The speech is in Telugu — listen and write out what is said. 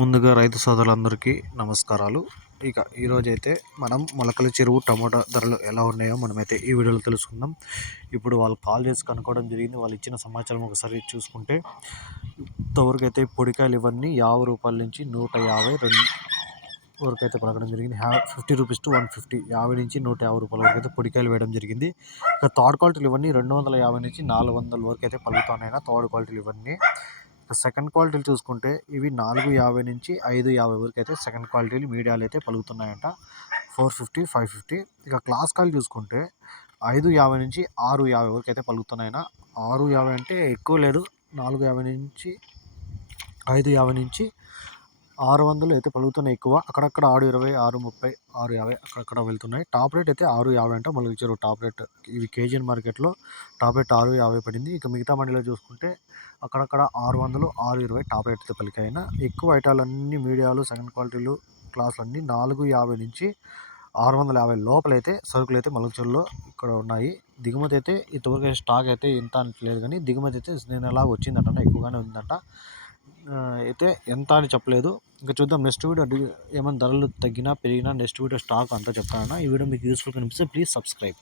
ముందుగా రైతు సోదరులందరికీ నమస్కారాలు. ఇక ఈరోజైతే మనం మొలకల చెరువు టమోటా ధరలు ఎలా ఉన్నాయో మనమైతే ఈ వీడియోలో తెలుసుకుందాం. ఇప్పుడు వాళ్ళు కాల్ చేసి కనుక్కోవడం జరిగింది. వాళ్ళు ఇచ్చిన సమాచారం ఒకసారి చూసుకుంటే ఇంతవరకైతే పొడికాయలు ఇవన్నీ యాభై రూపాయల నుంచి నూట యాభై రెండు వరకు అయితే పలకడం జరిగింది. హ్యా fifty rupees to one fifty యాభై నుంచి నూట యాభై రూపాయల వరకు అయితే పొడికాయలు వేయడం జరిగింది. ఇక థర్డ్ క్వాలిటీలు ఇవన్నీ రెండు వందల యాభై నుంచి నాలుగు వందల వరకు అయితే పలుకుతున్నాయి. థర్డ్ క్వాలిటీలు ఇవన్నీ సెకండ్ క్వాలిటీలు చూసుకుంటే ఇవి నాలుగు యాభై నుంచి ఐదు యాభై వరకు అయితే సెకండ్ క్వాలిటీలు మీడియాలు అయితే పలుకుతున్నాయంట. ఫోర్ ఫిఫ్టీ ఫైవ్ ఫిఫ్టీ ఇక క్లాస్ కాల్ చూసుకుంటే ఐదు యాభై నుంచి ఆరు యాభై వరకు అయితే పలుకుతున్నాయన. ఆరు యాభై అంటే ఎక్కువ లేదు. నాలుగు యాభై నుంచి ఐదు యాభై నుంచి ఆరు వందలు అయితే పలుకుతున్నాయి ఎక్కువ. అక్కడక్కడ ఆరు ఇరవై ఆరు ముప్పై ఆరు యాభై అక్కడక్కడ వెళ్తున్నాయి. టాప్ రేట్ అయితే ఆరు యాభై అంట మళ్ళీ ఇచ్చారు టాప్ రేట్. ఇవి కేజీఎన్ మార్కెట్లో టాప్ రేట్ ఆరు యాభై పడింది. ఇక మిగతా మండీలో చూసుకుంటే అక్కడక్కడ ఆరు వందలు ఆరు ఇరవై టాప్ రేట్ అయితే పలికాయినా. ఎక్కువ ఐటాలన్నీ మీడియాలు సెకండ్ క్వాలిటీలు క్లాసులు అన్నీ నాలుగు యాభై నుంచి ఆరు వందల యాభై లోపలైతే సరుకులు అయితే మలుగుచూరులో ఇక్కడ ఉన్నాయి. దిగుమతి అయితే ఇంతవరకు స్టాక్ అయితే ఇంత లేదు కానీ దిగుమతి అయితే నేను ఎలా వచ్చిందంట ఎక్కువగానే ఉందంట. అయితే ఎంత అని చెప్పలేదు. ఇంకా చూద్దాం. నెక్స్ట్ వీడియో ఏమైనా ధరలు తగ్గినా పెరిగినా నెక్స్ట్ వీడియో స్టాక్ అంతా చెప్తానన్నా ఈ వీడియో మీకు యూస్ఫుల్ కనిపిస్తే ప్లీజ్ సబ్స్క్రైబ్